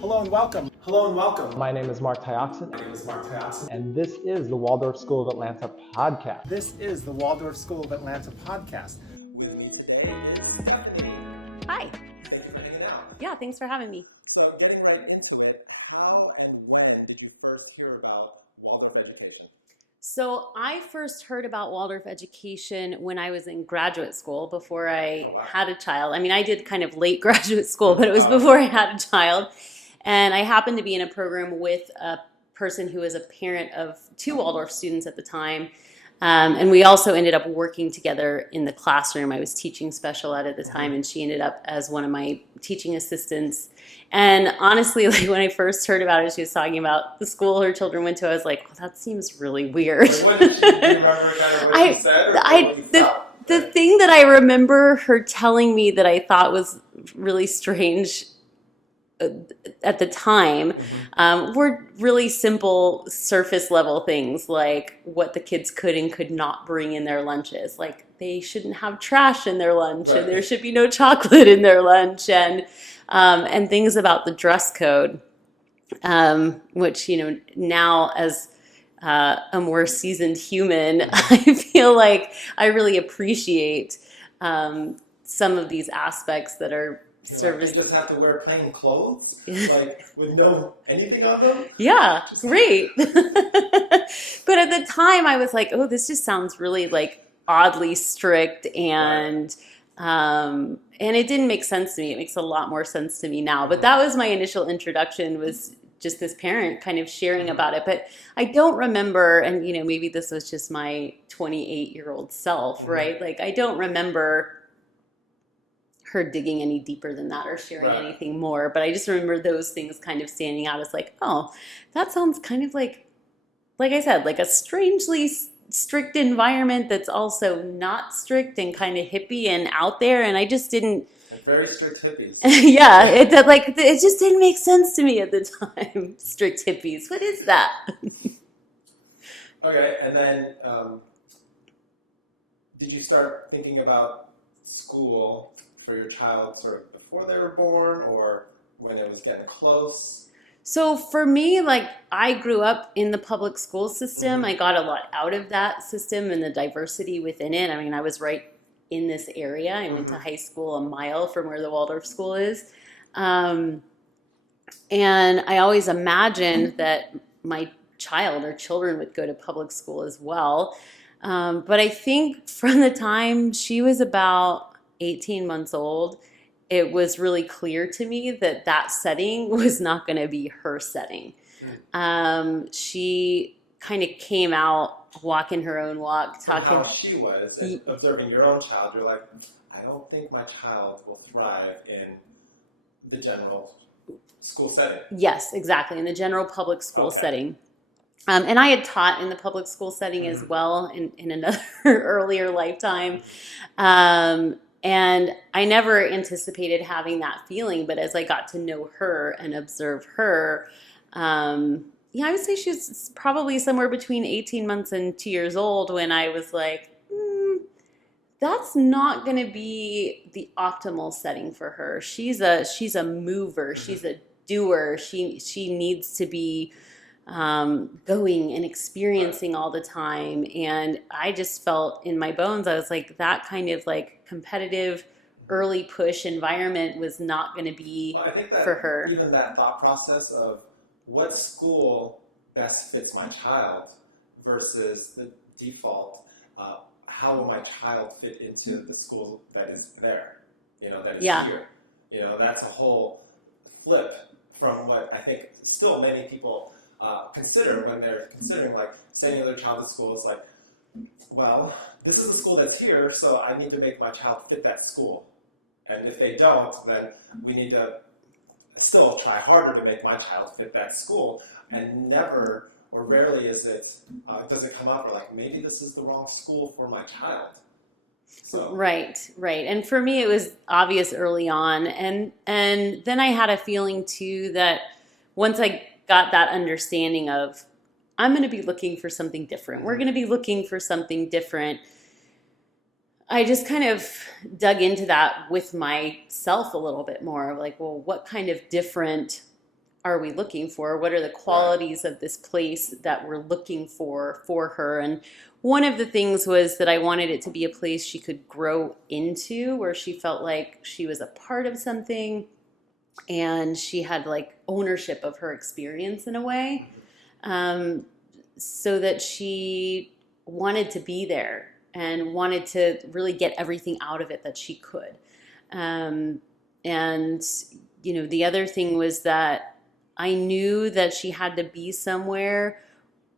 Hello and welcome. Hello and welcome. My name is Mark Tyoxin. My name is Mark Tyoxin. And this is the Waldorf School of Atlanta podcast. This is the Waldorf School of Atlanta podcast. Hi. Thanks for hanging out. Yeah, thanks for having me. So getting right into it, how and when did you first hear about Waldorf education? So I first heard about Waldorf education when I was in graduate school before I had a child. I mean, I did kind of late graduate school, but it was before I had a child. And I happened to be in a program with a person who was a parent of two Waldorf students at the time. And we also ended up working together in the classroom. I was teaching special ed at the time, and she ended up as one of my teaching assistants. And honestly, like when I first heard about it, she was talking about the school her children went to. I was like, well, that seems really weird. Like, what did she, do you remember kind of what she said or what you felt? The thing that I remember her telling me that I thought was really strange at the time were really simple surface level things, like what the kids could and could not bring in their lunches. Like they shouldn't have trash in their lunch, right, and there should be no chocolate in their lunch, and things about the dress code, which, you know, now as a more seasoned human, I feel like I really appreciate some of these aspects that are service. You just have to wear plain clothes, like with no anything on them. Yeah, great. But at the time, I was like, "Oh, this just sounds really like oddly strict," and it didn't make sense to me. It makes a lot more sense to me now. But that was my initial introduction. Was just this parent kind of sharing about it. But I don't remember, and you know, maybe this was just my 28-year-old self, right? Like I don't remember her digging any deeper than that or sharing anything more, but I just remember those things kind of standing out as like, oh, that sounds kind of like I said, like a strangely strict environment that's also not strict and kind of hippie and out there, and I just didn't. Like very strict hippies. Yeah, it just didn't make sense to me at the time. Strict hippies, what is that? Okay, and then did you start thinking about school for your child sort of before they were born or when it was getting close? So for me, like I grew up in the public school system. I got a lot out of that system and the diversity within it. I mean, I was right in this area. I went to high school a mile from where the Waldorf School is. And I always imagined that my child or children would go to public school as well. But I think from the time she was about 18 months old, it was really clear to me that that setting was not going to be her setting. She kind of came out walking her own walk, talking. How she was, and observing your own child, you're like, I don't think my child will thrive in the general school setting. Yes, exactly, in the general public school setting. And I had taught in the public school setting as well in another earlier lifetime. And I never anticipated having that feeling, but as I got to know her and observe her, I would say she was probably somewhere between 18 months and 2 years old when I was like, that's not going to be the optimal setting for her. She's a mover. She's a doer. She needs to be going and experiencing all the time. And I just felt in my bones, I was like, that kind of like competitive early push environment was not going to be I think that for her. Even that thought process of what school best fits my child versus the default, how will my child fit into the school that is there, that is here. That's a whole flip from what I think still many people consider when they're considering like sending their child to school. It's like, well, this is the school that's here, so I need to make my child fit that school. And if they don't, then we need to still try harder to make my child fit that school. And never or rarely does it come up, or like, maybe this is the wrong school for my child. So. Right. And for me, it was obvious early on. And then I had a feeling too that once I got that understanding of, I'm going to be looking for something different. We're going to be looking for something different. I just kind of dug into that with myself a little bit more of like, well, what kind of different are we looking for? What are the qualities of this place that we're looking for her? And one of the things was that I wanted it to be a place she could grow into, where she felt like she was a part of something and she had like ownership of her experience in a way, so that she wanted to be there and wanted to really get everything out of it that she could. And, the other thing was that I knew that she had to be somewhere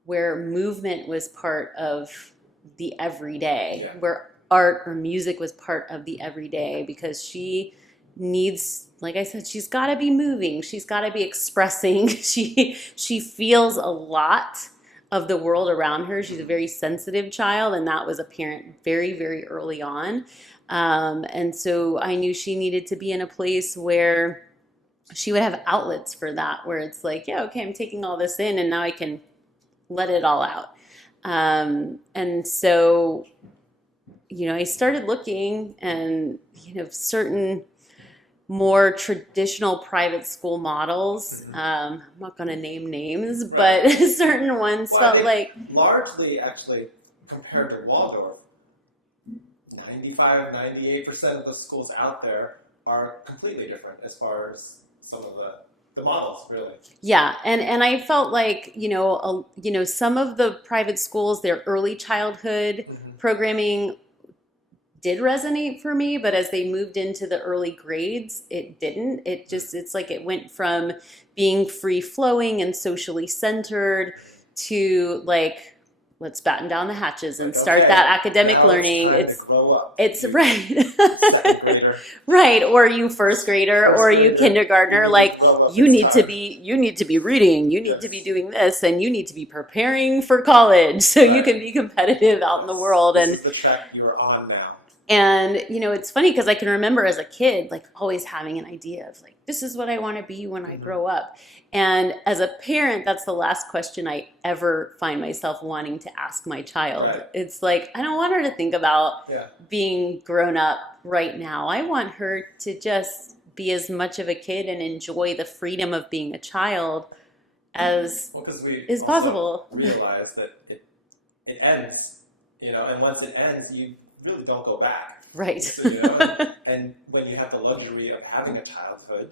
where movement was part of the everyday, where art or music was part of the everyday, because she needs, like I said, she's got to be moving. She's got to be expressing. She feels a lot of the world around her. She's a very sensitive child, and that was apparent very, very early on. And so I knew she needed to be in a place where she would have outlets for that, where it's like, yeah, okay, I'm taking all this in and now I can let it all out. And so, I started looking, and, certain more traditional private school models, I'm not going to name names, but certain ones felt like... Largely, actually, compared to Waldorf, 98% of the schools out there are completely different as far as some of the models, really. Yeah, and I felt like, some of the private schools, their early childhood programming did resonate for me, but as they moved into the early grades, it didn't. It's like it went from being free-flowing and socially centered to like, let's batten down the hatches and start that academic learning. It's grow up. It's right. Second grader. Right, or you first grader, or you kindergartner. Like, you need to be reading, you need to be doing this, and you need to be preparing for college so you can be competitive out in the world. This is the track you're on now. And, it's funny because I can remember as a kid, like, always having an idea of, like, this is what I want to be when I grow up. And as a parent, that's the last question I ever find myself wanting to ask my child. Right. It's like, I don't want her to think about being grown up right now. I want her to just be as much of a kid and enjoy the freedom of being a child as is possible. Realize that it ends, and once it ends, you really don't go back. Right. So, and when you have the luxury of having a childhood,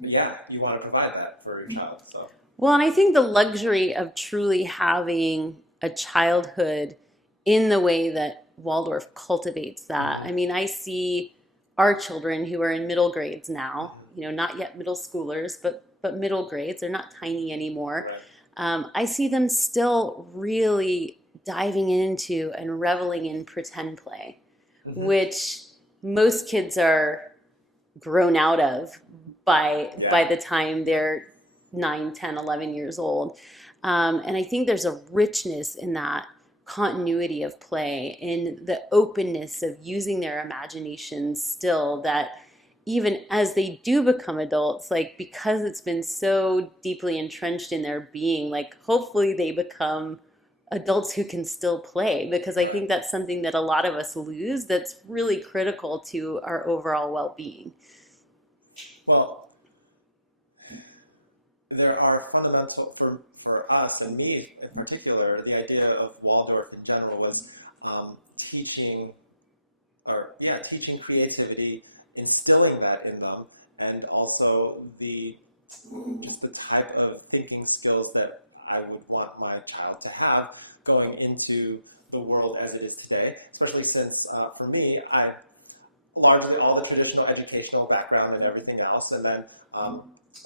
you want to provide that for your child. So. Well, and I think the luxury of truly having a childhood in the way that Waldorf cultivates that. I mean, I see our children who are in middle grades now, not yet middle schoolers, but middle grades. They're not tiny anymore. Right. I see them still really diving into and reveling in pretend play, which most kids are grown out of by the time they're 9, 10, 11 years old. And I think there's a richness in that continuity of play, in the openness of using their imaginations still, that even as they do become adults, like, because it's been so deeply entrenched in their being, like, hopefully they become adults who can still play, because I think that's something that a lot of us lose that's really critical to our overall well-being. Well, there are fundamental, for us and me in particular, the idea of Waldorf in general was teaching creativity, instilling that in them, and also just the type of thinking skills that I would want my child to have going into the world as it is today, especially since, for me, I largely all the traditional educational background and everything else, and then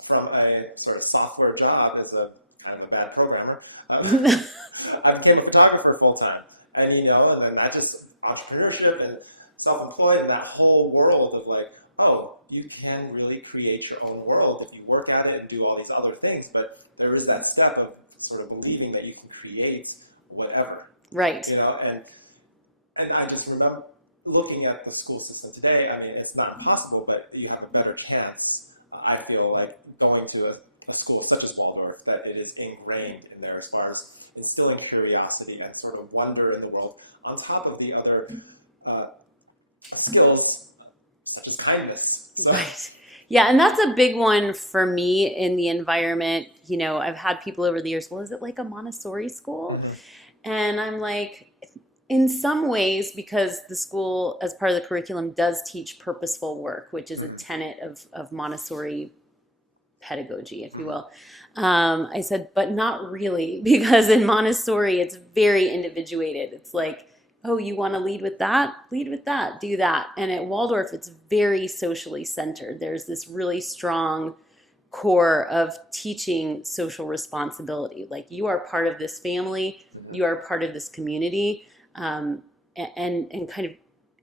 from a sort of software job as a kind of a bad programmer, I became a photographer full-time, and and then not just entrepreneurship and self-employed, and that whole world of like, oh, you can really create your own world if you work at it and do all these other things, but there is that step of sort of believing that you can create whatever. Right. And I just remember looking at the school system today. I mean, it's not impossible, but you have a better chance, I feel like, going to a school such as Waldorf, that it is ingrained in there as far as instilling curiosity and sort of wonder in the world, on top of the other skills such as kindness. So, right. Yeah, and that's a big one for me in the environment. You know, I've had people over the years, well, is it like a Montessori school? Mhm. And I'm like, in some ways, because the school, as part of the curriculum, does teach purposeful work, which is a tenet of Montessori pedagogy, if you will. I said, but not really, because in Montessori, it's very individuated. It's like, oh, you want to lead with that? Lead with that, do that. And at Waldorf, it's very socially centered. There's this really strong core of teaching social responsibility. Like, you are part of this family, you are part of this community, and kind of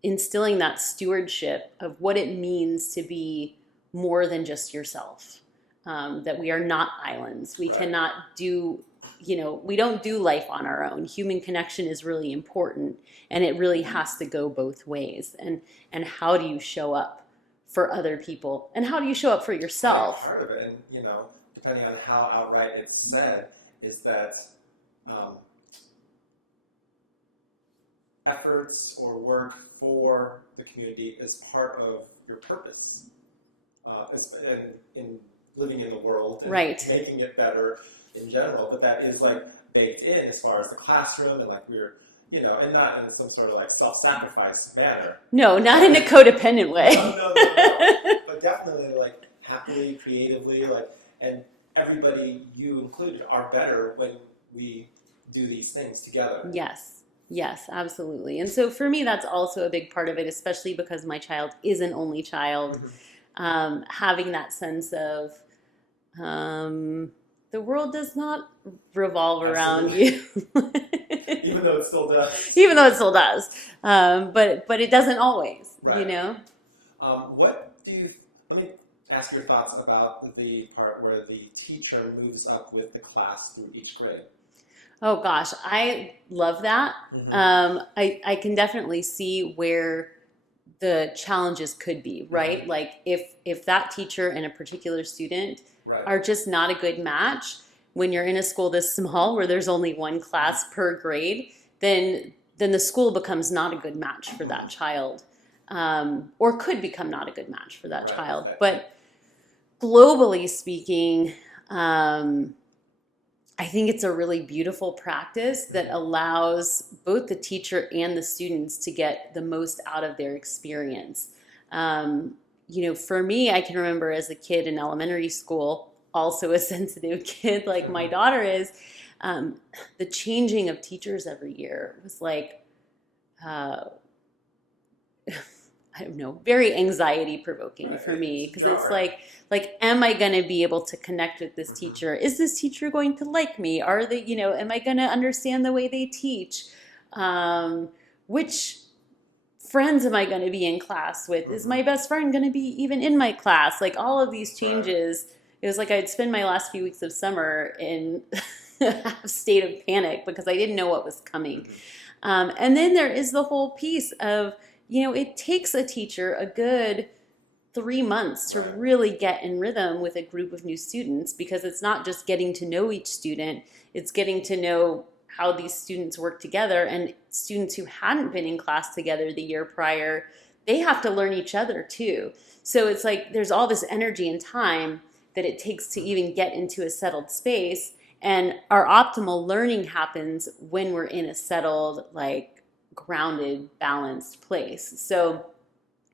instilling that stewardship of what it means to be more than just yourself. That we are not islands. We cannot do, we don't do life on our own. Human connection is really important, and it really has to go both ways. And how do you show up for other people, and how do you show up for yourself? Part of it, and depending on how outright it's said, is that efforts or work for the community is part of your purpose. In living in the world and Right. making it better in general, but that is like baked in as far as the classroom, and like we're, and not in some sort of like self-sacrifice manner. No, not in a codependent way. No. But definitely like happily, creatively, and everybody, you included, are better when we do these things together. Yes, absolutely. And so for me, that's also a big part of it, especially because my child is an only child. Having that sense of the world does not revolve around you. Even though it still does. Even though it still does. But it doesn't always, Right. Let me ask your thoughts about the part where the teacher moves up with the class through each grade. Oh gosh, I love that. I can definitely see where the challenges could be, right? Like if that teacher and a particular student are just not a good match, when you're in a school this small where there's only one class per grade, then the school becomes not a good match for that child, or could become not a good match for that child. But globally speaking, I think it's a really beautiful practice that allows both the teacher and the students to get the most out of their experience. For me, I can remember as a kid in elementary school, also a sensitive kid like my daughter is, the changing of teachers every year was like, I don't know, very anxiety provoking for me, because it's like, am I going to be able to connect with this teacher? Is this teacher going to like me? Are they, am I going to understand the way they teach? Which friends am I going to be in class with? Is my best friend going to be even in my class? Like, all of these changes, it was like I'd spend my last few weeks of summer in a state of panic because I didn't know what was coming. And then there is the whole piece of, it takes a teacher a good 3 months to really get in rhythm with a group of new students, because it's not just getting to know each student, it's getting to know how these students work together. And students who hadn't been in class together the year prior, they have to learn each other too. So it's like there's all this energy and time that it takes to even get into a settled space. And our optimal learning happens when we're in a settled, grounded, balanced place. So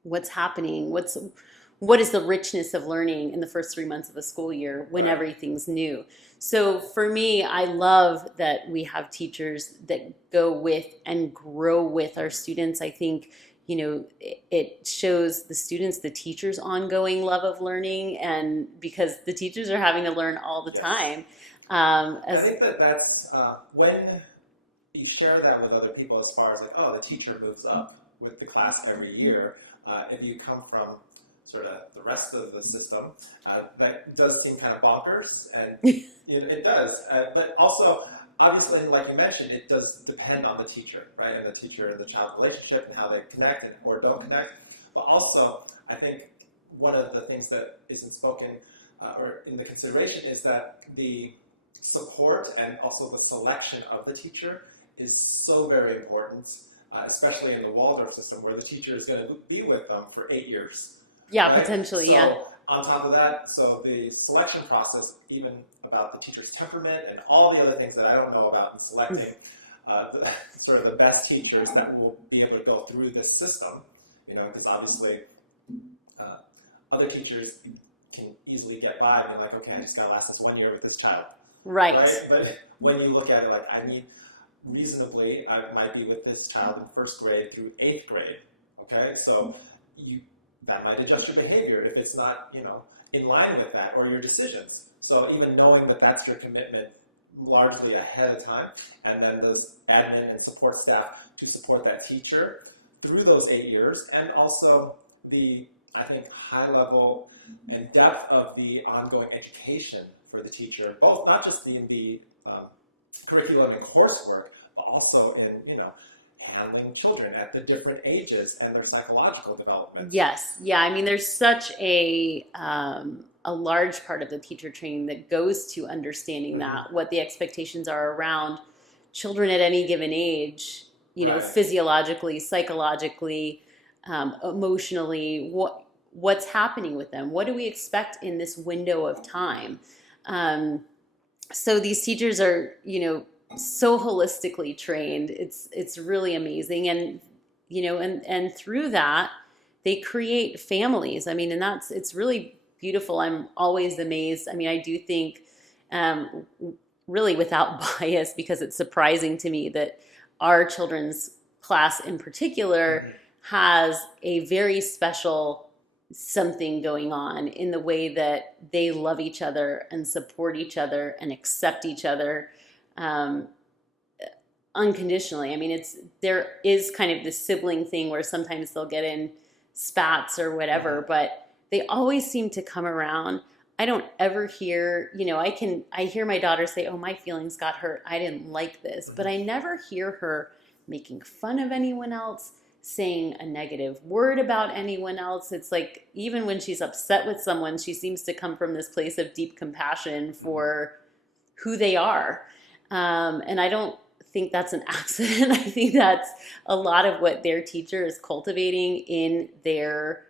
what's happening? What is the richness of learning in the first 3 months of the school year when everything's new? So for me, I love that we have teachers that go with and grow with our students. I think, it shows the students, the teachers' ongoing love of learning, and because the teachers are having to learn all the time. I think that's when you share that with other people, as far as the teacher moves up with the class every year, and you come from sort of the rest of the system, that does seem kind of bonkers, and it does. But also, obviously, like you mentioned, it does depend on the teacher, right? And the teacher and the child relationship and how they connect or don't connect. But also, I think one of the things that isn't spoken or in the consideration is that the support and also the selection of the teacher is so very important, especially in the Waldorf system, where the teacher is going to be with them for 8 years. Yeah, right? potentially, so, yeah. on top of that, so the selection process, even about the teacher's temperament and all the other things that I don't know about in selecting sort of the best teachers that will be able to go through this system, because obviously other teachers can easily get by and be like, okay, I just gotta last this 1 year with this child. Right. But when you look at it like, reasonably, I might be with this child in first grade through 8th grade. Okay, so that might adjust your behavior if it's not, in line with that, or your decisions. So even knowing that that's your commitment largely ahead of time, and then those admin and support staff to support that teacher through those 8 years, and also the, I think, high level and depth of the ongoing education for the teacher, both not just in the curriculum and coursework, but also in, handling children at the different ages and their psychological development. Yes. Yeah. I mean, there's such a large part of the teacher training that goes to understanding that, what the expectations are around children at any given age, Right. physiologically, psychologically, emotionally, what's happening with them? What do we expect in this window of time? So these teachers are, so holistically trained. It's really amazing. And, and through that, they create families. I mean, and it's really beautiful. I'm always amazed. I mean, I do think, really without bias, because it's surprising to me that our children's class in particular has a very special something going on in the way that they love each other and support each other and accept each other unconditionally. I mean, there is kind of this sibling thing where sometimes they'll get in spats or whatever, but they always seem to come around. I don't ever hear, I hear my daughter say, oh, my feelings got hurt. I didn't like this. But I never hear her making fun of anyone else, saying a negative word about anyone else. It's like, even when she's upset with someone, she seems to come from this place of deep compassion for who they are. And I don't think that's an accident. I think that's a lot of what their teacher is cultivating in their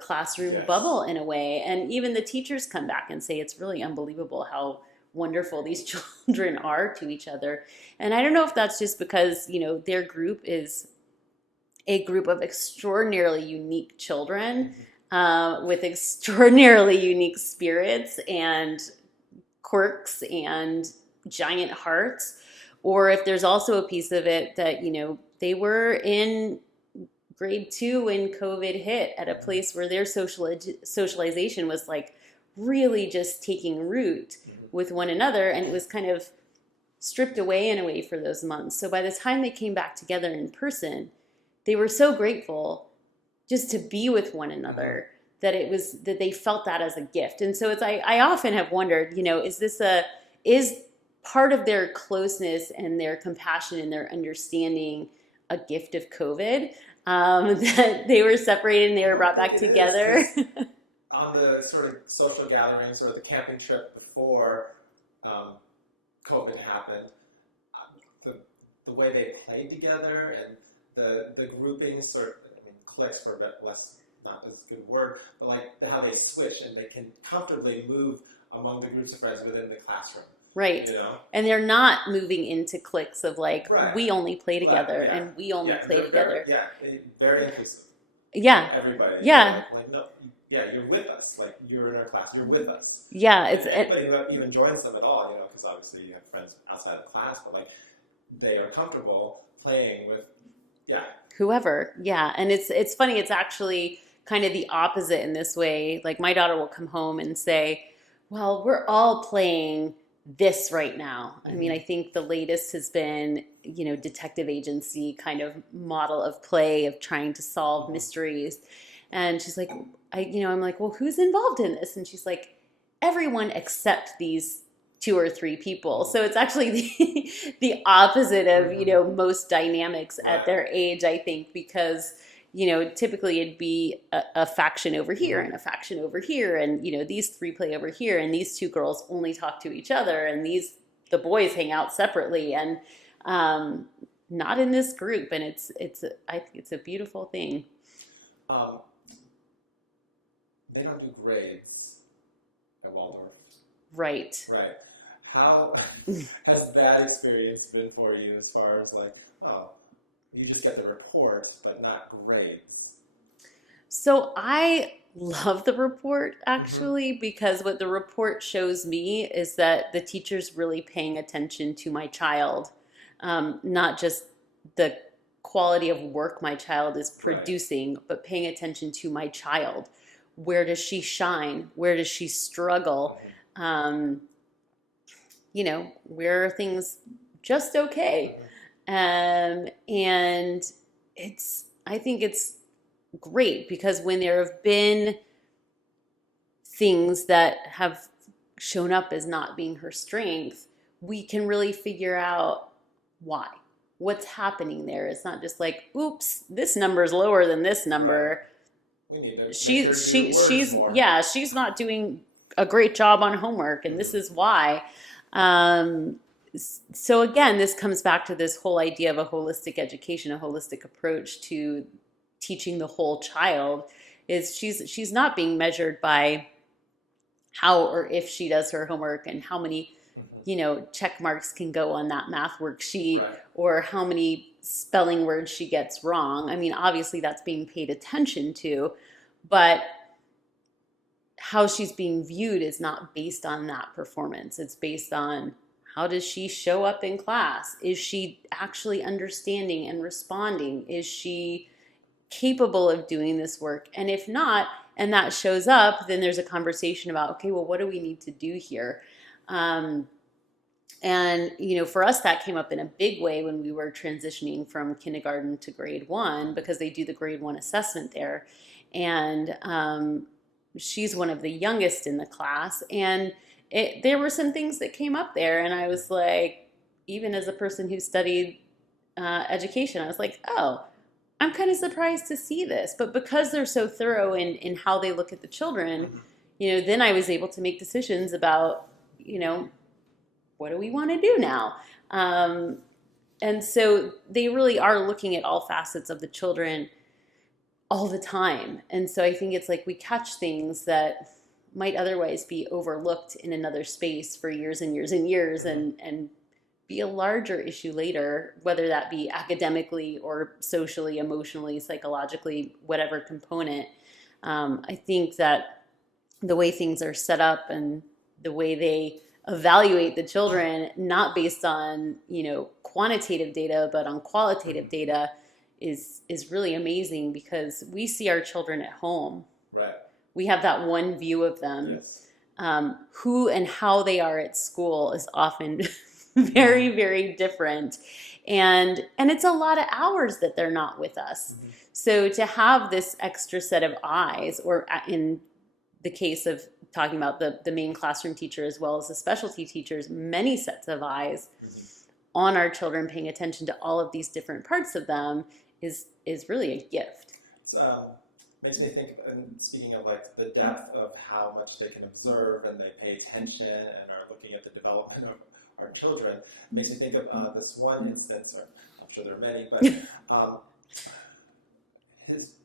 classroom bubble in a way. And even the teachers come back and say it's really unbelievable how wonderful these children are to each other. And I don't know if that's just because, their group is a group of extraordinarily unique children with extraordinarily unique spirits and quirks and giant hearts, or if there's also a piece of it that, they were in grade 2 when COVID hit, at a place where their socialization was like really just taking root with one another, and it was kind of stripped away in a way for those months. So by the time they came back together in person, they were so grateful just to be with one another that they felt that as a gift. And so I often have wondered, is part of their closeness and their compassion and their understanding a gift of COVID, that they were separated and they were brought back together? On the sort of social gatherings or the camping trip before COVID happened, the way they played together and the groupings, cliques for less, not as good word, but like how they switch and they can comfortably move among the groups of friends within the classroom. Right. And they're not moving into cliques of like, we only play together and we only play together. Very inclusive. Yeah. Everybody. Yeah. You're with us. Like, you're in our class, you're with us. Yeah. Anybody who even joins them at all, because obviously you have friends outside of class, but like, they are comfortable playing with, whoever. Yeah. And it's funny. It's actually kind of the opposite in this way. Like, my daughter will come home and say, well, we're all playing this right now. I mean, I think the latest has been, detective agency kind of model of play, of trying to solve mysteries. And she's like, I'm like, well, who's involved in this? And she's like, everyone except these 2 or 3 people. So it's actually the opposite of, most dynamics at their age, I think, because, typically it'd be a faction over here and a faction over here. And, these 3 play over here and these 2 girls only talk to each other and the boys hang out separately and not in this group. And I think it's a beautiful thing. they don't do grades at Waldorf. Right. Right. How has that experience been for you as far as like, oh, you just get the report, but not grades? So I love the report actually, because what the report shows me is that the teacher's really paying attention to my child, not just the quality of work my child is producing, but paying attention to my child. Where does she shine? Where does she struggle? Where are things just okay? And I think it's great because when there have been things that have shown up as not being her strength, we can really figure out why. What's happening there? It's not just like, oops, this number is lower than this number. We need to She's not doing a great job on homework, and this is why. So again, this comes back to this whole idea of a holistic education, a holistic approach to teaching the whole child. Is she's not being measured by how or if she does her homework and how many check marks can go on that math worksheet, or how many spelling words she gets wrong. I mean, obviously that's being paid attention to, but how she's being viewed is not based on that performance. It's based on how does she show up in class? Is she actually understanding and responding? Is she capable of doing this work? And if not, and that shows up, then there's a conversation about, okay, well, what do we need to do here? And, for us, that came up in a big way when we were transitioning from kindergarten to grade 1, because they do the grade 1 assessment there. And she's one of the youngest in the class. And there were some things that came up there. And I was like, even as a person who studied education, I was like, oh, I'm kind of surprised to see this. But because they're so thorough in how they look at the children, then I was able to make decisions about, what do we want to do now? And so they really are looking at all facets of the children all the time. And so I think it's like we catch things that might otherwise be overlooked in another space for years and years and years, and be a larger issue later, whether that be academically or socially, emotionally, psychologically, whatever component. I think that the way things are set up and the way they evaluate the children, not based on, quantitative data, but on qualitative data, is really amazing, because we see our children at home. Right. We have that one view of them. Yes. Who and how they are at school is often very, very different. And it's a lot of hours that they're not with us. Mm-hmm. So to have this extra set of eyes, or in the case of talking about the main classroom teacher as well as the specialty teachers, many sets of eyes on our children, paying attention to all of these different parts of them is really a gift. Makes me think, and speaking of like the depth of how much they can observe and they pay attention and are looking at the development of our children, makes me think of this one instance, or I'm sure there are many, but his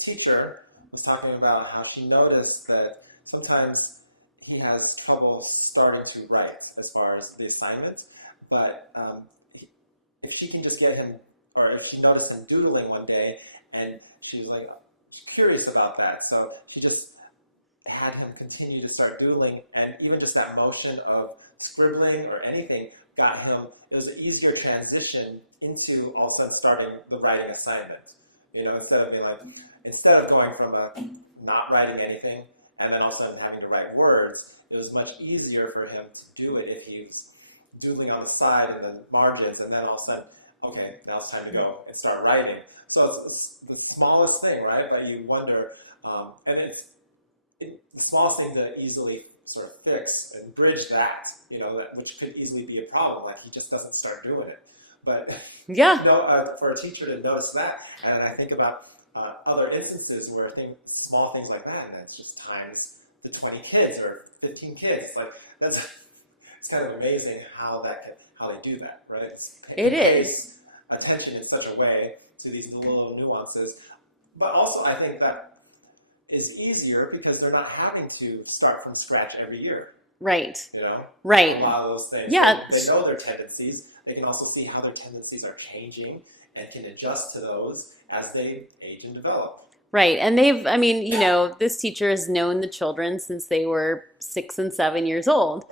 teacher was talking about how she noticed that sometimes he has trouble starting to write as far as the assignment, but if she can just get him, or if she noticed him doodling one day, and she was like curious about that, so she just had him continue to start doodling, and even just that motion of scribbling or anything got him, it was an easier transition into all of a sudden starting the writing assignment. Instead of going from not writing anything and then all of a sudden having to write words, it was much easier for him to do it if he was doodling on the side and the margins, and then all of a sudden, okay, now it's time to go and start writing. So it's the smallest thing, right? But you wonder, and it's the smallest thing to easily sort of fix and bridge that, which could easily be a problem. Like he just doesn't start doing it. But for a teacher to notice that, and I think about other instances where small things like that, and it's just times the 20 kids or 15 kids, like it's kind of amazing how they do that, right? It is attention in such a way to these little nuances, but also I think that is easier because they're not having to start from scratch every year. Right. You know, a Right. lot of those things. Yeah. They know their tendencies. They can also see how their tendencies are changing and can adjust to those as they age and develop. Right. And this teacher has known the children since they were 6 and 7 years old.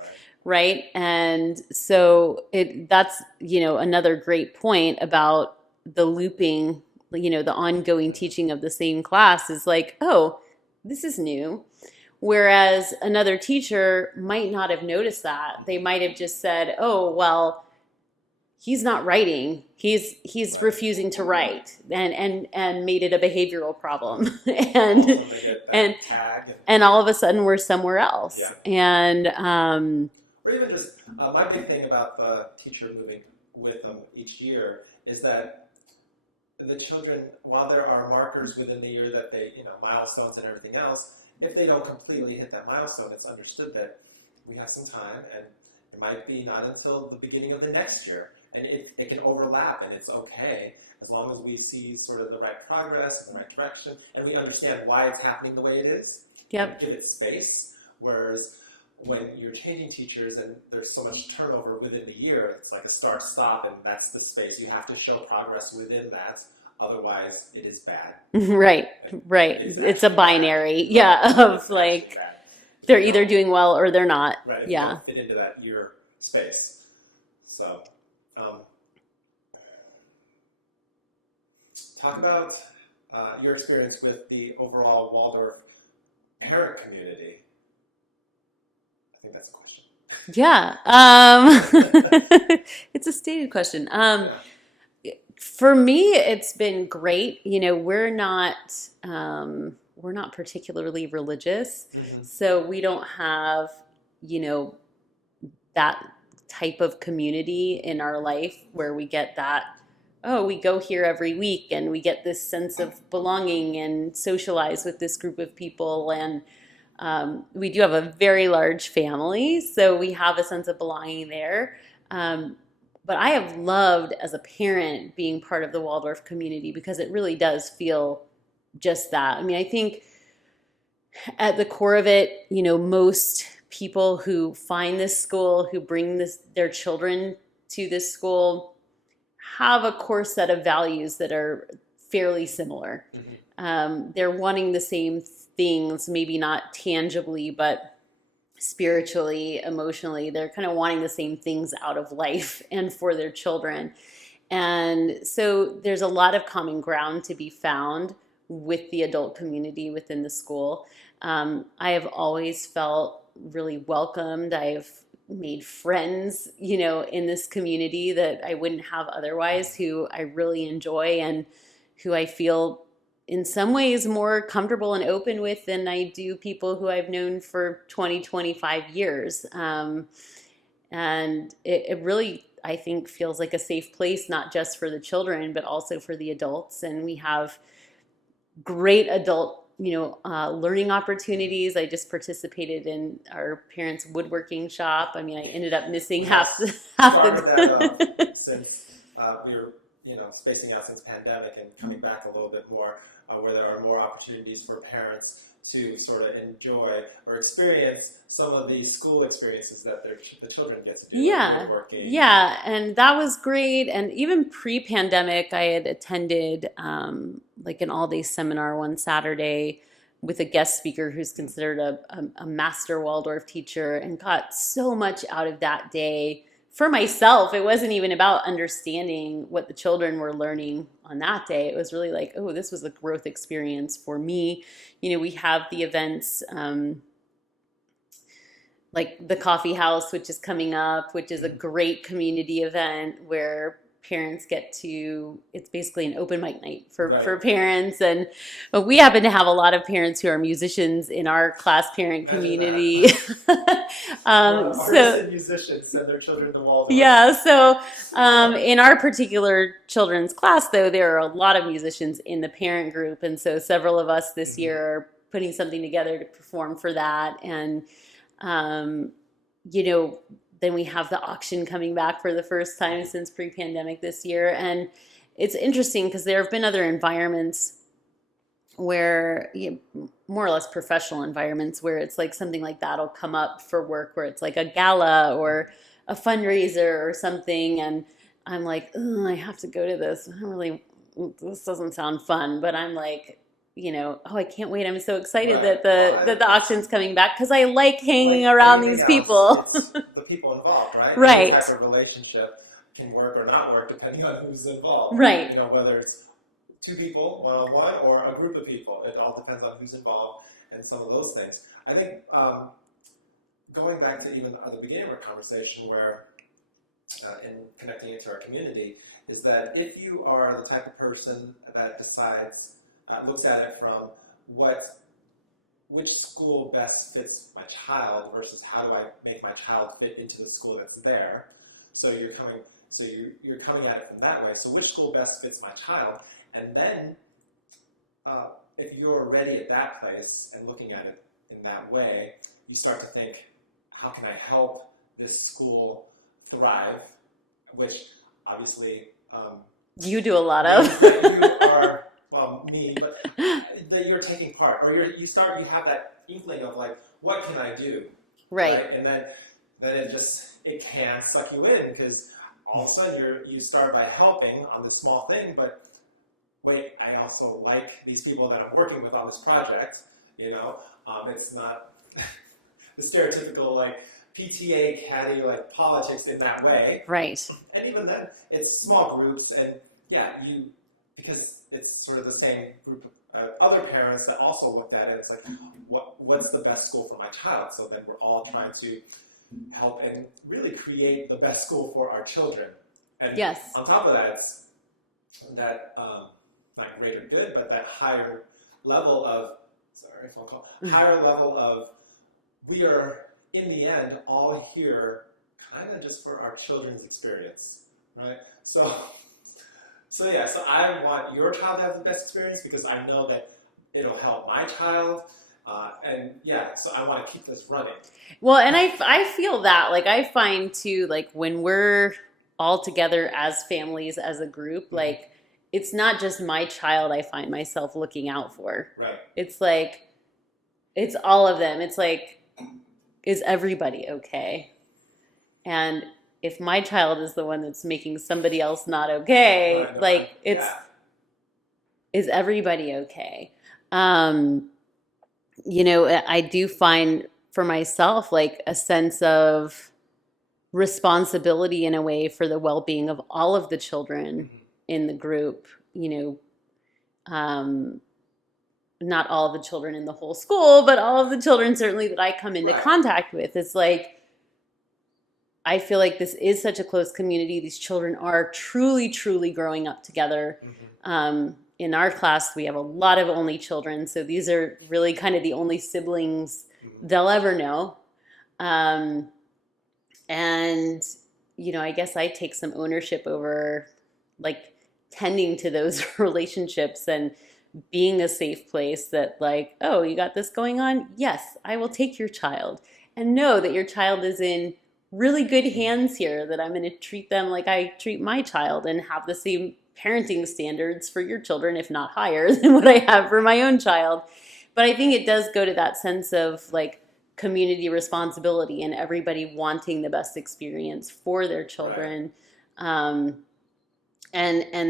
Right. And so that's, another great point about the looping, the ongoing teaching of the same class is like, oh, this is new. Whereas another teacher might not have noticed that. They might have just said, oh, well, he's not writing. He's refusing to write and made it a behavioral problem. and all of a sudden we're somewhere else. Yeah. And or even just my big thing about the teacher moving with them each year is that the children, while there are markers within the year that they, milestones and everything else, if they don't completely hit that milestone, it's understood that we have some time, and it might be not until the beginning of the next year. And it can overlap, and it's okay, as long as we see sort of the right progress in the right direction, and we understand why it's happening the way it is. Yep. Give it space. Whereas when you're changing teachers and there's so much turnover within the year, it's like a start-stop, and that's the space. You have to show progress within that. Otherwise, it is bad. Right. It's a binary, of like they're either doing well or they're not. Right. Yeah. You don't fit into that year space. So, talk about your experience with the overall Waldorf parent community. I think that's a question. Yeah. It's a stated question. For me, it's been great. We're not particularly religious, so we don't have, that type of community in our life where we get that, oh, we go here every week and we get this sense of belonging and socialize with this group of people. And we do have a very large family, so we have a sense of belonging there. But I have loved, as a parent, being part of the Waldorf community because it really does feel just that. I think at the core of it, most people who find this school, who bring their children to this school, have a core set of values that are fairly similar. They're wanting the same things, maybe not tangibly, but spiritually, emotionally. They're kind of wanting the same things out of life and for their children. And so there's a lot of common ground to be found with the adult community within the school. I have always felt really welcomed. I've made friends, in this community that I wouldn't have otherwise, who I really enjoy and who I feel in some ways more comfortable and open with than I do people who I've known for 20, 25 years. And it really, I think, feels like a safe place, not just for the children, but also for the adults. And we have great adult, learning opportunities. I just participated in our parents' woodworking shop. I ended up missing half the that up since we were, spacing out since pandemic and coming back a little bit more, where there are more opportunities for parents to sort of enjoy or experience some of the school experiences that the children get to do. Yeah, and that was great. And even pre-pandemic, I had attended like an all-day seminar one Saturday with a guest speaker who's considered a master Waldorf teacher, and got so much out of that day. For myself, it wasn't even about understanding what the children were learning on that day. It was really like, oh, this was a growth experience for me. We have the events like the coffee house, which is coming up, which is a great community event where parents get to, it's basically an open mic night for parents. And we happen to have a lot of parents who are musicians in our class parent community. Artists and musicians send their children to Waldorf. Yeah, so in our particular children's class, though, there are a lot of musicians in the parent group. And so several of us this year are putting something together to perform for that. And, then we have the auction coming back for the first time since pre-pandemic this year. And it's interesting because there have been other environments where more or less professional environments where it's like something like that'll come up for work where it's like a gala or a fundraiser or something, and I'm like, oh, I have to go to this. I don't really, this doesn't sound fun, but I'm like, oh, I can't wait. I'm so excited Right. that the auction's coming back because I like hanging Like around anything these else, people. it's the people involved, right? Right. Any type of relationship can work or not work depending on who's involved. Right. Whether it's two people one-on-one or a group of people. It all depends on who's involved and some of those things. I think going back to even the beginning of our conversation where in connecting it to our community is that if you are the type of person that decides, looks at it from which school best fits my child versus how do I make my child fit into the school that's there. So you're coming at it from that way. So which school best fits my child? And then if you're already at that place and looking at it in that way, you start to think, how can I help this school thrive? Which obviously You do a lot of. you are, well, me, but that you're taking part, or you have that inkling of like, what can I do? Right. And then it can suck you in because all of a sudden you start by helping on this small thing, but wait, I also like these people that I'm working with on this project. It's not the stereotypical like PTA caddy like politics in that way. Right. And even then, it's small groups, and because it's sort of the same group of other parents that also looked at it. It's like, what's the best school for my child? So then we're all trying to help and really create the best school for our children. And yes. On top of that, it's that not greater good, but that higher level of we are in the end all here kind of just for our children's experience, right? So I want your child to have the best experience because I know that it'll help my child. So I want to keep this running. Well, and I feel that, like, I find too, like, when we're all together as families, as a group, like, it's not just my child I find myself looking out for. Right. It's like, it's all of them. It's like, is everybody okay? And if my child is the one that's making somebody else not okay, is everybody okay? I do find for myself like a sense of responsibility in a way for the well-being of all of the children in the group, not all of the children in the whole school, but all of the children certainly that I come into contact with. It's like, I feel like this is such a close community. These children are truly, truly growing up together. In our class, we have a lot of only children. So these are really kind of the only siblings they'll ever know. I guess I take some ownership over like tending to those relationships and being a safe place that like, oh, you got this going on? Yes, I will take your child and know that your child is in really good hands here, that I'm going to treat them like I treat my child and have the same parenting standards for your children, if not higher than what I have for my own child. But I think it does go to that sense of like community responsibility and everybody wanting the best experience for their children. And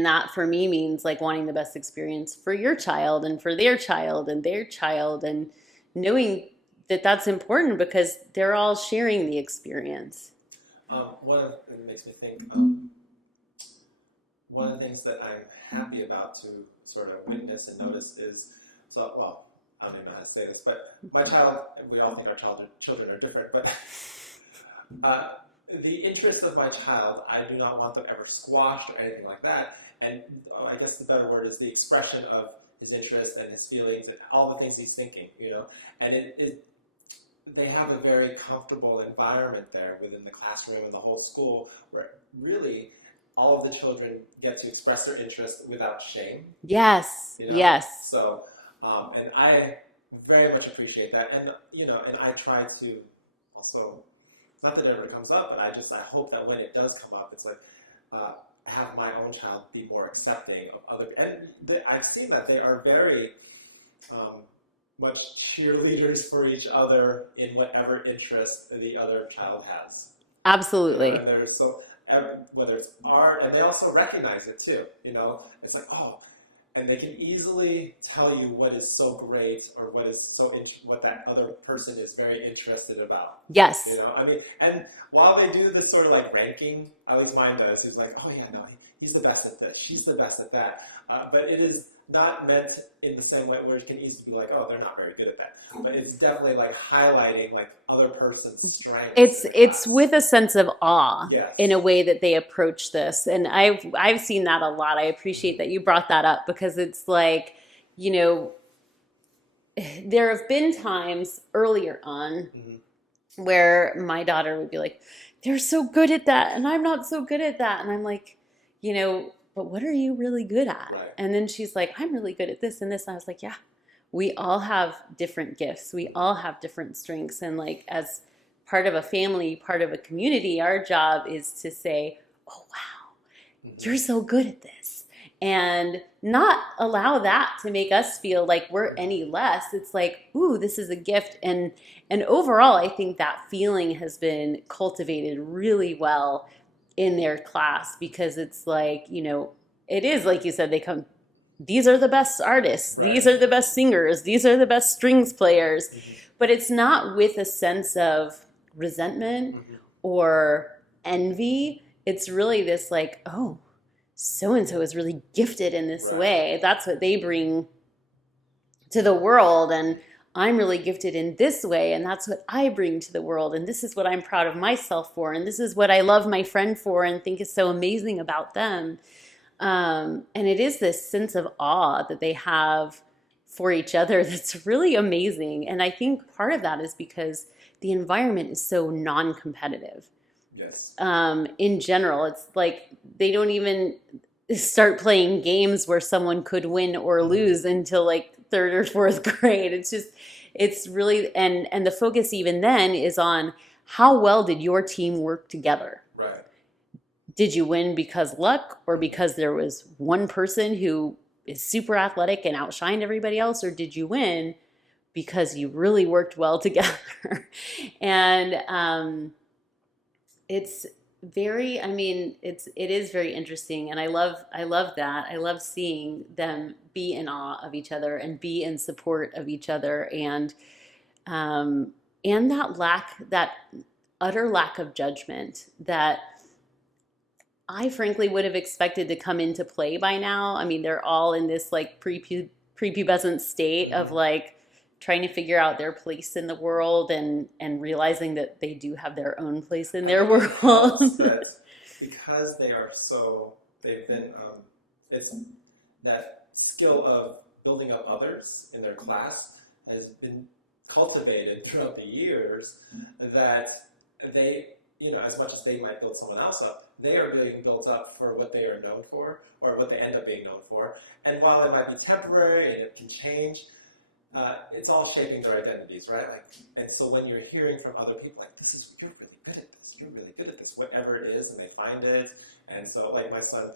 that for me means like wanting the best experience for your child and for their child and their child, and knowing that that's important because they're all sharing the experience. It makes me think, one of the things that I'm happy about to sort of witness and notice is, I don't even know how to say this, but my child, and we all think our children are different, but the interests of my child, I do not want them ever squashed or anything like that. And I guess the better word is the expression of his interests and his feelings and all the things he's thinking, And they have a very comfortable environment there within the classroom and the whole school where really all of the children get to express their interest without shame. Yes, yes. So, and I very much appreciate that. And, and I try to also, not that it ever comes up, but I hope that when it does come up, it's like, have my own child be more accepting of other, and I've seen that they are very much cheerleaders for each other in whatever interest the other child has. Absolutely. And there's whether it's art, and they also recognize it too. It's like, oh, and they can easily tell you what is so great or what is what that other person is very interested about. Yes. And while they do this sort of like ranking, at least mine does, it's like, oh yeah, no, he's the best at this, she's the best at that. But it is not meant in the same way where it can easily be like, oh, they're not very good at that. But it's definitely like highlighting like other person's strengths. It's with a sense of awe Yes. in a way that they approach this. And I've seen that a lot. I appreciate that you brought that up, because it's like, there have been times earlier on where my daughter would be like, they're so good at that and I'm not so good at that. And I'm like, but what are you really good at? Right. And then she's like, I'm really good at this and this. And I was like, yeah, we all have different gifts. We all have different strengths. And like, as part of a family, part of a community, our job is to say, oh, wow, you're so good at this. And not allow that to make us feel like we're any less. It's like, ooh, this is a gift. And overall, I think that feeling has been cultivated really well in their class, because it's like, it is like you said, these are the best artists, right. These are the best singers, these are the best strings players, but it's not with a sense of resentment or envy. It's really this like, oh, so-and-so is really gifted in this right. way. That's what they bring to the world. And I'm really gifted in this way, and that's what I bring to the world, and this is what I'm proud of myself for, and this is what I love my friend for and think is so amazing about them. And it is this sense of awe that they have for each other that's really amazing. And I think part of that is because the environment is so non-competitive. Yes. In general, it's like they don't even start playing games where someone could win or lose until like third or fourth grade. It's really, and the focus even then is on how well did your team work together? Right. Did you win because luck, or because there was one person who is super athletic and outshined everybody else? Or did you win because you really worked well together? And it's very, it is very interesting. And I love that. I love seeing them be in awe of each other and be in support of each other. And that utter lack of judgment that I frankly would have expected to come into play by now. They're all in this like prepubescent state of like trying to figure out their place in the world and realizing that they do have their own place in their world. Because they've been, it's that skill of building up others in their class has been cultivated throughout the years, that they, as much as they might build someone else up, they are being built up for what they are known for, or what they end up being known for. And while it might be temporary and it can change, it's all shaping their identities, right? And so when you're hearing from other people, like, you're really good at this, you're really good at this, whatever it is, and they find it. And so, like my son,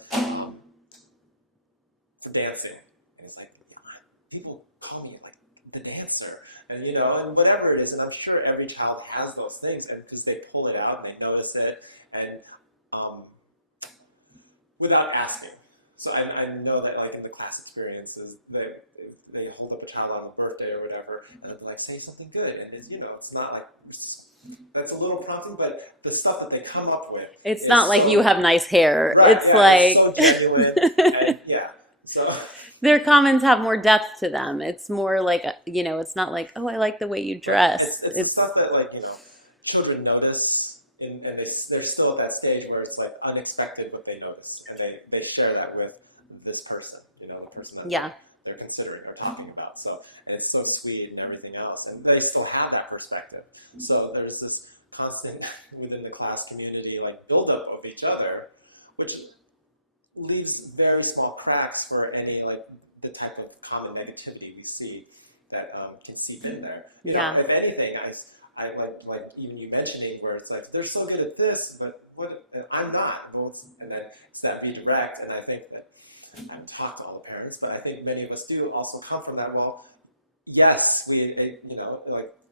for dancing, and he's like, yeah, people call me like the dancer, and and whatever it is, and I'm sure every child has those things, and because they pull it out and they notice it, and without asking. So I know that like in the class experiences, they hold up a child on a birthday or whatever, and they'll be like, say something good, and it's not like, that's a little prompting, but the stuff that they come up with, it's not like you have nice hair. Right, it's like it's so genuine, and so their comments have more depth to them. It's more like it's not like, oh, I like the way you dress. It's the stuff that like children notice. And they're still at that stage where it's like unexpected what they notice, and they share that with this person, the person that they're considering or talking about. So, and it's so sweet and everything else, and they still have that perspective. So there's this constant within the class community like buildup of each other, which leaves very small cracks for any like the type of common negativity we see that can seep in there. If anything, I like even you mentioning where it's like they're so good at this, but I'm not. And then it's that be direct. And I think that I've talked to all the parents, but I think many of us do also come from that. Well, yes,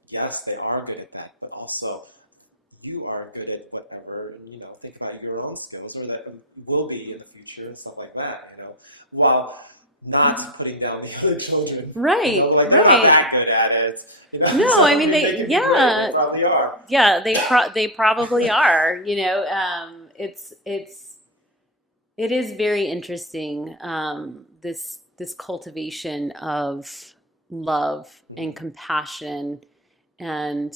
yes, they are good at that, but also you are good at whatever, and, think about your own skills or that will be in the future and stuff like that, while not putting down the other children. Right, Like they're not right. that good at it. No, So I mean they can be great, they probably are. yeah, they probably are. It is very interesting. This cultivation of love and compassion and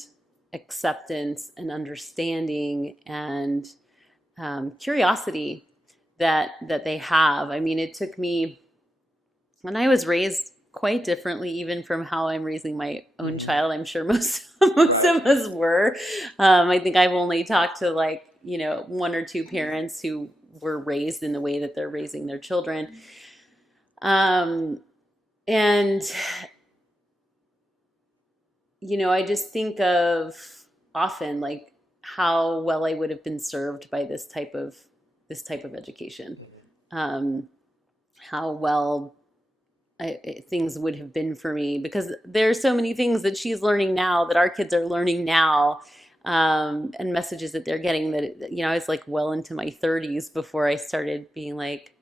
acceptance and understanding and curiosity that they have. I mean, it took me, when I was raised quite differently, even from how I'm raising my own child. I'm sure most of us were. I think I've only talked to one or two parents who were raised in the way that they're raising their children. And I just think of often like how well I would have been served by this type of education. How well things would have been for me, because there's so many things that she's learning now, that our kids are learning now, and messages that they're getting that, I was like well into my 30s before I started being like,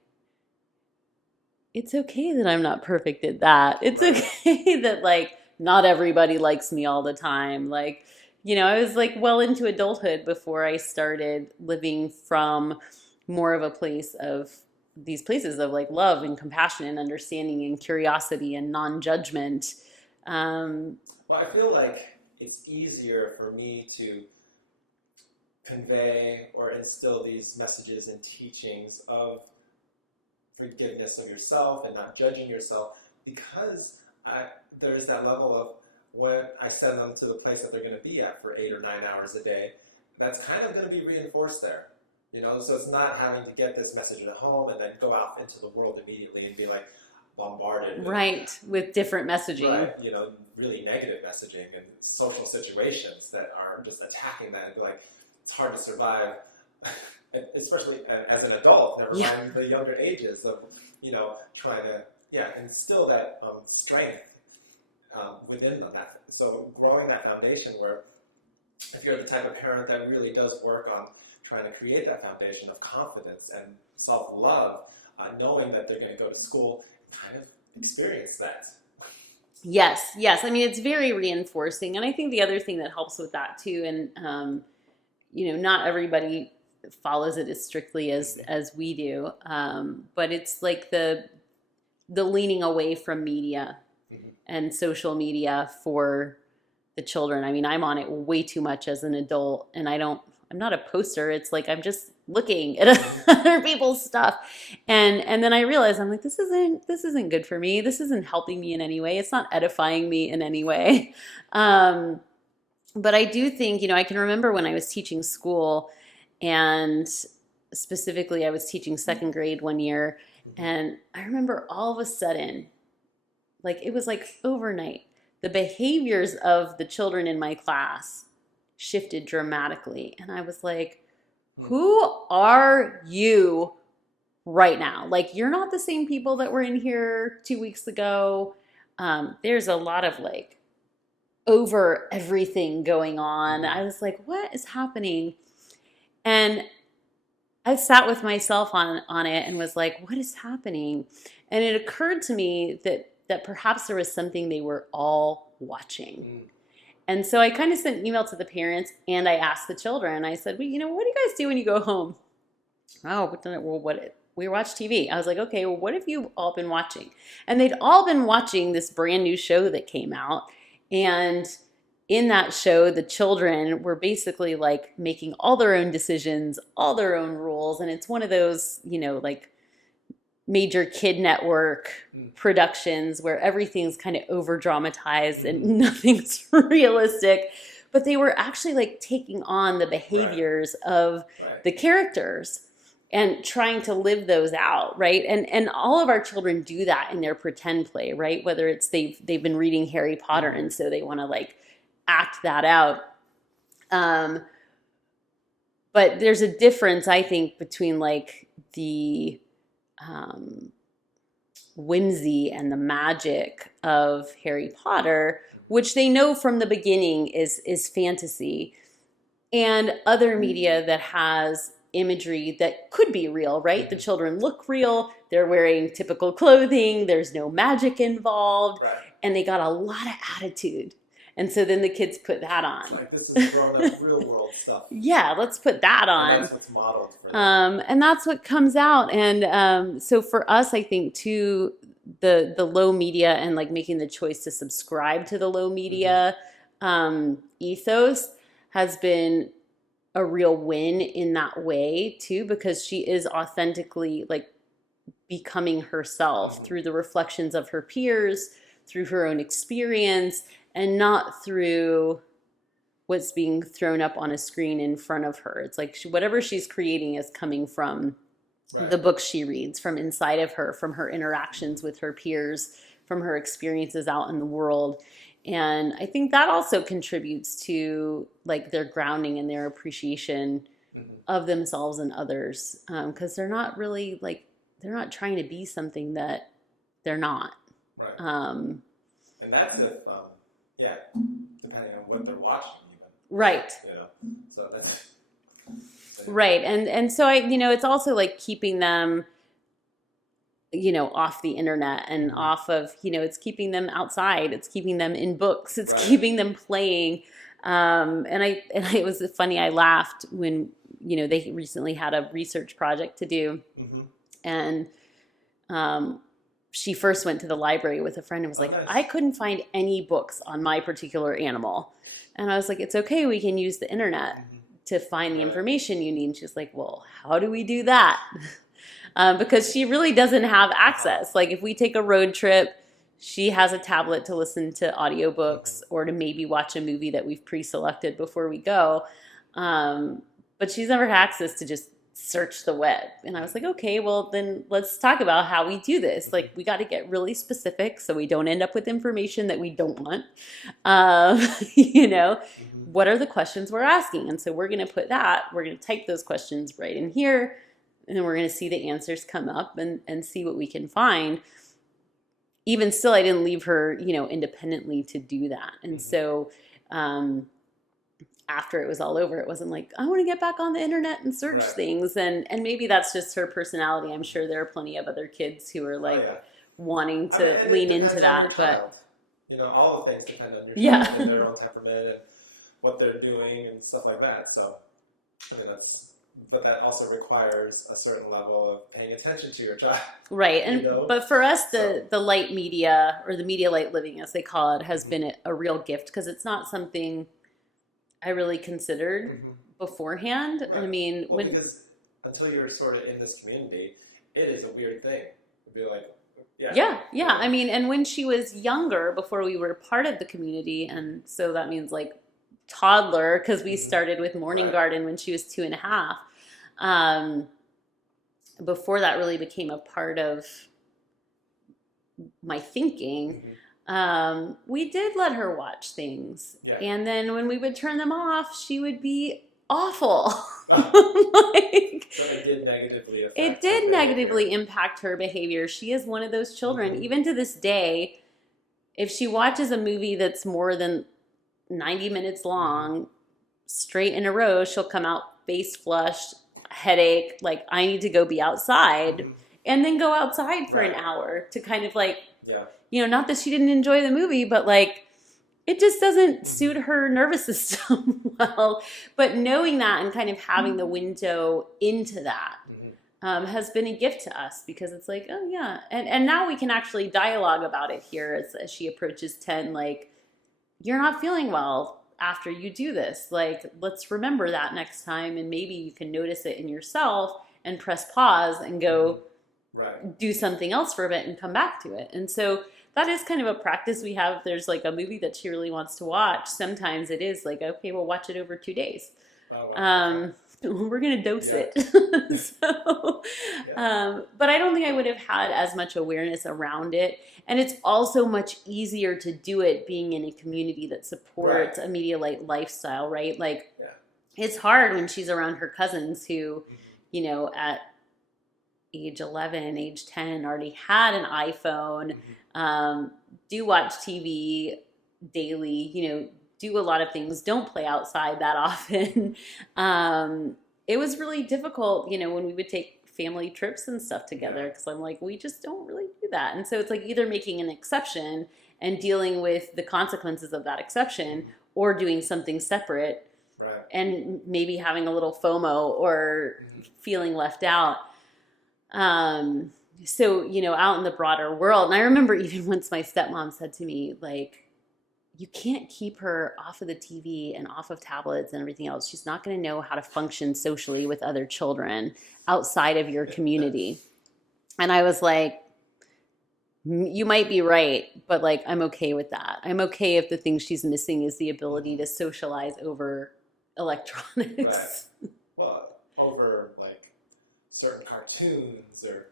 it's okay that I'm not perfect at that. It's okay that like not everybody likes me all the time. Like, I was like well into adulthood before I started living from more of a place of these places of like love and compassion and understanding and curiosity and non-judgment. Well, I feel like it's easier for me to convey or instill these messages and teachings of forgiveness of yourself and not judging yourself, because there's that level of when I send them to the place that they're going to be at for 8 or 9 hours a day, that's kind of going to be reinforced there. So it's not having to get this message at home and then go out into the world immediately and be like bombarded with different messaging, right? Really negative messaging and social situations that are just attacking that and be like, it's hard to survive, especially as an adult, never mind the younger ages of, trying to instill that strength within them. So growing that foundation where if you're the type of parent that really does work on trying to create that foundation of confidence and self-love, knowing that they're going to go to school and kind of experience that. Yes. I mean, it's very reinforcing. And I think the other thing that helps with that too, and, not everybody follows it as strictly as we do, but it's like the leaning away from media and social media for the children. I mean, I'm on it way too much as an adult, and I'm not a poster. It's like I'm just looking at other people's stuff, and then I realize I'm like, this isn't good for me. This isn't helping me in any way. It's not edifying me in any way. But I do think, I can remember when I was teaching school, and specifically I was teaching second grade one year, and I remember all of a sudden, like it was like overnight, the behaviors of the children in my class shifted dramatically. And I was like, who are you right now? Like, you're not the same people that were in here 2 weeks ago. There's a lot of like over everything going on. I was like, what is happening? And I sat with myself on it and was like, what is happening? And it occurred to me that perhaps there was something they were all watching. And so I kind of sent an email to the parents, and I asked the children. I said, well, what do you guys do when you go home? Oh, we watch TV. I was like, okay, well, what have you all been watching? And they'd all been watching this brand new show that came out. And in that show, the children were basically like making all their own decisions, all their own rules. And it's one of those, like major kid network productions where everything's kind of over dramatized and nothing's realistic, but they were actually like taking on the behaviors of the characters and trying to live those out, right? And all of our children do that in their pretend play, right? Whether it's they've been reading Harry Potter and so they want to like act that out. But there's a difference, I think, between like the whimsy and the magic of Harry Potter, which they know from the beginning is fantasy, and other media that has imagery that could be real, right? The children look real, they're wearing typical clothing, there's no magic involved, Right. and they got a lot of attitude. And so then the kids put that on. Like, this is grown up real world stuff. Yeah, let's put that on. And that's what's modeled for them. And that's what comes out. And so for us, I think too, the low media and like making the choice to subscribe to the low media ethos has been a real win in that way too, because she is authentically like becoming herself through the reflections of her peers, through her own experience, and not through what's being thrown up on a screen in front of her. It's like whatever she's creating is coming from the books she reads, from inside of her, from her interactions with her peers, from her experiences out in the world. And I think that also contributes to like their grounding and their appreciation of themselves and others, because they're not really like, they're not trying to be something that they're not. Right. And that's if, depending on what they're watching even. Right. You know, so that's... Right. And so it's also like keeping them, off the internet and off of, it's keeping them outside. It's keeping them in books. It's keeping them playing. And it was funny. I laughed when, they recently had a research project to do. And, she first went to the library with a friend and was like, I couldn't find any books on my particular animal. And I was like, it's okay. We can use the internet to find the information you need. And she's like, well, how do we do that? Because she really doesn't have access. Like if we take a road trip, she has a tablet to listen to audiobooks or to maybe watch a movie that we've pre-selected before we go. But she's never had access to just search the web. And I was like, okay, well then let's talk about how we do this. Like we got to get really specific so we don't end up with information that we don't want. What are the questions we're asking? And so we're going to we're going to type those questions right in here, and we're going to see the answers come up and see what we can find. Even still, I didn't leave her, independently to do that. And so, after it was all over, it wasn't like, I want to get back on the internet and search things. And maybe that's just her personality. I'm sure there are plenty of other kids who are like wanting to lean into that. But all the things depend on your child and their own temperament and what they're doing and stuff like that. So, but that also requires a certain level of paying attention to your child. Right. And but for us, the light media, or the media light living as they call it, has been a real gift, because it's not something I really considered beforehand. Right. I mean, because until you're sort of in this community, it is a weird thing to be like, yeah. I mean, and when she was younger, before we were part of the community, and so that means like toddler, because we started with Morning Garden when she was 2.5. Before that really became a part of my thinking. We did let her watch things. And then when we would turn them off, she would be awful. So it did negatively impact her behavior. She is one of those children, even to this day, if she watches a movie that's more than 90 minutes long, straight in a row, she'll come out face flushed, headache, like I need to go be outside, and then go outside for an hour to kind of like, not that she didn't enjoy the movie, but like it just doesn't suit her nervous system well. But knowing that and kind of having the window into that has been a gift to us, because it's like, oh yeah. And now we can actually dialogue about it here as she approaches 10, like, you're not feeling well after you do this. Like, let's remember that next time. And maybe you can notice it in yourself and press pause and go do something else for a bit and come back to it. And so that is kind of a practice we have. There's like a movie that she really wants to watch. Sometimes it is like, okay, we'll watch it over 2 days. We're going to dose it. But I don't think I would have had as much awareness around it. And it's also much easier to do it being in a community that supports a media light lifestyle, right? Like it's hard when she's around her cousins who, at age 11, age 10 already had an iPhone, do watch TV daily, do a lot of things, don't play outside that often. It was really difficult, when we would take family trips and stuff together, because I'm like, we just don't really do that. And so it's like either making an exception and dealing with the consequences of that exception, or doing something separate. Right. And maybe having a little FOMO or feeling left out. So, out in the broader world. And I remember even once my stepmom said to me, like, you can't keep her off of the TV and off of tablets and everything else. She's not going to know how to function socially with other children outside of your community. And I was like, you might be right, but like, I'm okay with that. I'm okay if the thing she's missing is the ability to socialize over electronics. Right. Well, over like certain cartoons or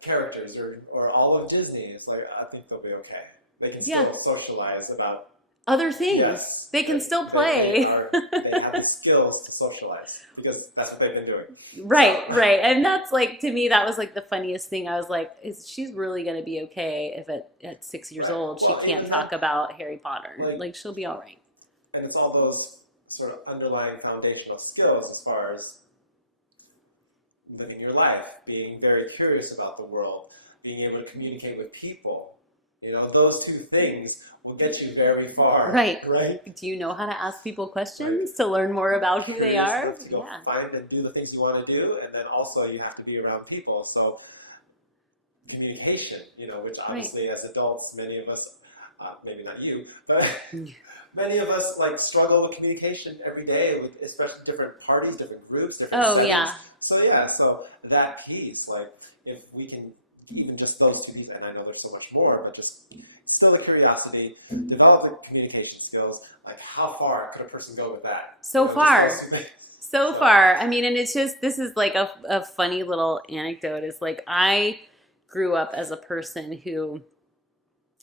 characters or all of Disney. It's like, I think they'll be okay. They can still socialize about other things. Yes, they can still play. They have the skills to socialize because that's what they've been doing. Right. And that's like, to me, that was like the funniest thing. I was like, she's really going to be okay if at 6 years old she can't talk about Harry Potter. Like she'll be all right. And it's all those sort of underlying foundational skills as far as living your life, being very curious about the world, being able to communicate with people. Those two things will get you very far. Right. Do you know how to ask people questions to learn more about who they are? To go find and do the things you want to do, and then also you have to be around people. So communication, which obviously as adults, many of us, maybe not you, but many of us like struggle with communication every day, with especially different parties, different groups, different settings. So that piece, like if we can. Even just those two pieces, and I know there's so much more, but just still the curiosity, develop the communication skills. Like, how far could a person go with that? So far. I mean, and it's just, this is like a funny little anecdote. Is like, I grew up as a person who,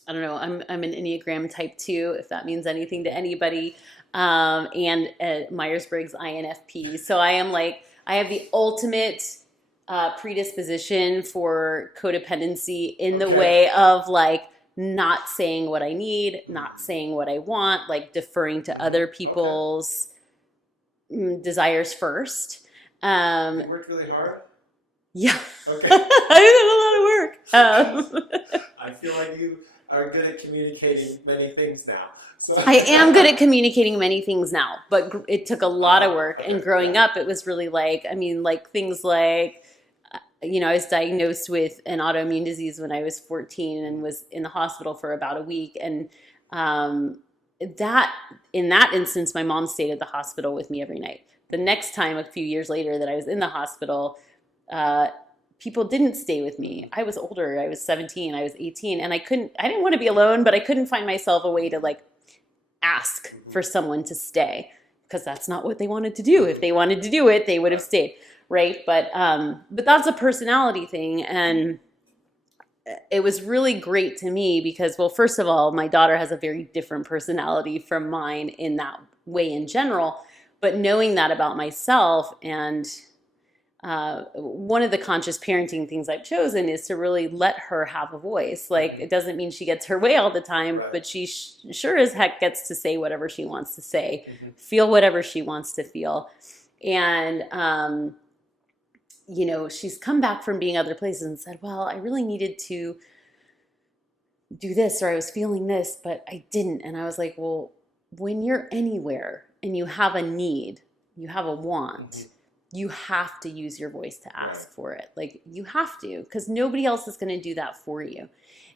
I don't know, I'm an Enneagram type 2, if that means anything to anybody, and Myers-Briggs INFP. So I am like, I have the ultimate predisposition for codependency in the way of like not saying what I need, not saying what I want, like deferring to other people's desires first. You worked really hard? Yeah. Okay. I did a lot of work. I feel like you are good at communicating many things now. So. I am good at communicating many things now, but it took a lot of work. And growing up, it was really like, things like, I was diagnosed with an autoimmune disease when I was 14 and was in the hospital for about a week. And in that instance, my mom stayed at the hospital with me every night. The next time, a few years later, that I was in the hospital, people didn't stay with me. I was older. I was 17. I was 18. And I didn't want to be alone, but I couldn't find myself a way to like ask for someone to stay, because that's not what they wanted to do. If they wanted to do it, they would have stayed. Right. But that's a personality thing. And it was really great to me because, well, first of all, my daughter has a very different personality from mine in that way in general. But knowing that about myself, and one of the conscious parenting things I've chosen is to really let her have a voice. Like, it doesn't mean she gets her way all the time, but she sure as heck gets to say whatever she wants to say, feel whatever she wants to feel. And, she's come back from being other places and said, well, I really needed to do this, or I was feeling this, but I didn't. And I was like, well, when you're anywhere and you have a need, you have a want, you have to use your voice to ask for it. Like, you have to, because nobody else is going to do that for you.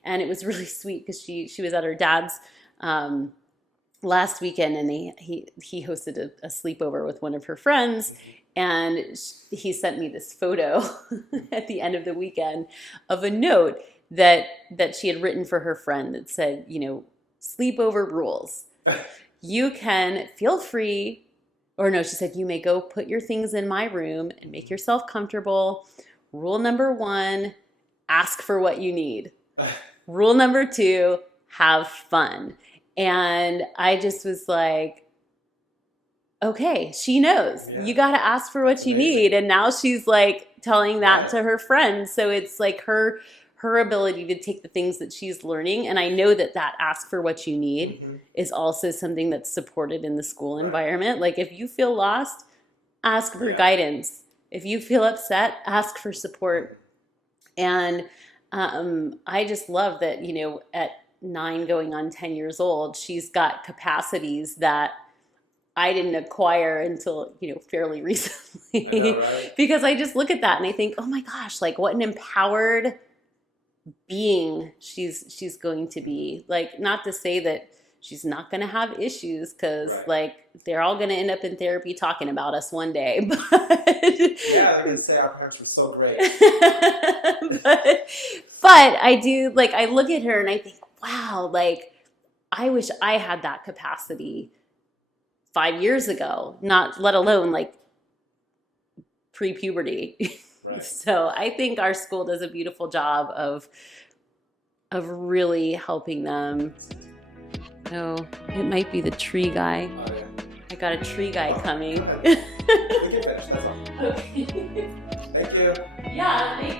And it was really sweet because she was at her dad's last weekend, and he hosted a sleepover with one of her friends. And he sent me this photo at the end of the weekend of a note that she had written for her friend that said, sleepover rules. You can feel free, or no, she said, you may go put your things in my room and make yourself comfortable. Rule number 1, ask for what you need. Rule number 2, have fun. And I just was like, okay, she knows. Yeah. You got to ask for what you Amazing. need. And now she's like telling that Right. to her friends. So it's like her ability to take the things that she's learning. And I know that ask for what you need Mhm. is also something that's supported in the school Right. environment. Like if you feel lost, ask for Yeah. guidance. If you feel upset, ask for support. And I just love that, you know, at 9 going on 10 years old, she's got capacities that I didn't acquire until, you know, fairly recently. I know, right? Because I just look at that and I think, oh my gosh, like what an empowered being she's going to be. Like, not to say that she's not going to have issues, because Right. like they're all going to end up in therapy talking about us one day. But Yeah, they're going to say our parents were so great. but I do, like, I look at her and I think, wow, like I wish I had that capacity 5 years ago, not let alone like pre-puberty. Right. So I think our school does a beautiful job of really helping them. Oh, it might be the tree guy. Oh, yeah. I got a tree guy Oh, coming. go ahead. We can finish, that's all. Okay. Thank you. Yeah, thank